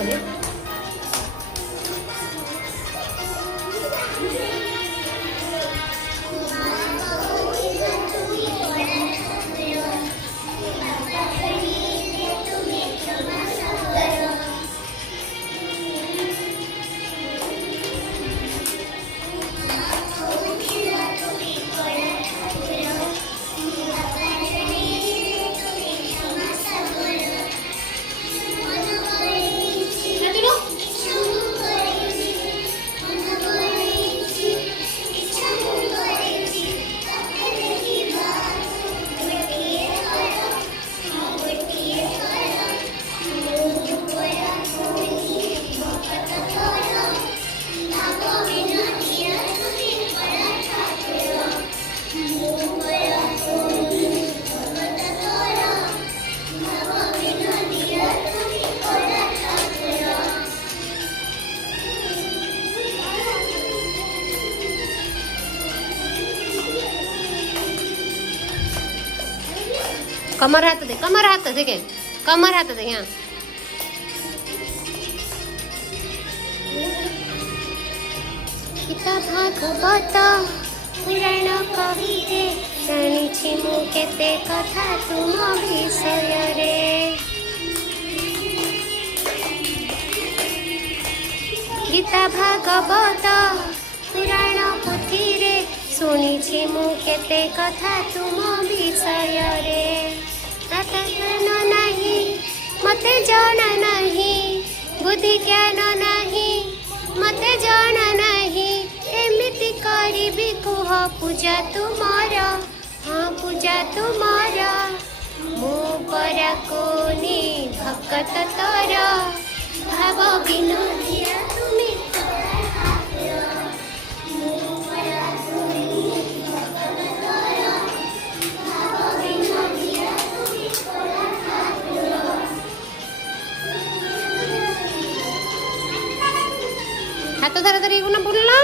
बोले कमर हाथ दे के कमर हाथ दे यहाँ गीता भागवत पुराण कविते जानिछि मु केते कथा तुम विषय रे गीता भागवत पुराण पुथी रे शुणिछि मु केते कथा तुम विषय रे ज्ञान नहीं मते जाना नहीं बुद्धि ज्ञान नहीं मते जाना नहीं एमिति करिबि कुह पूजा तुमार हाँ पूजा तुमार मो परा कोनी भक्त तोर भाव विनोदिया तुमी हाथ धरा धरी बोलना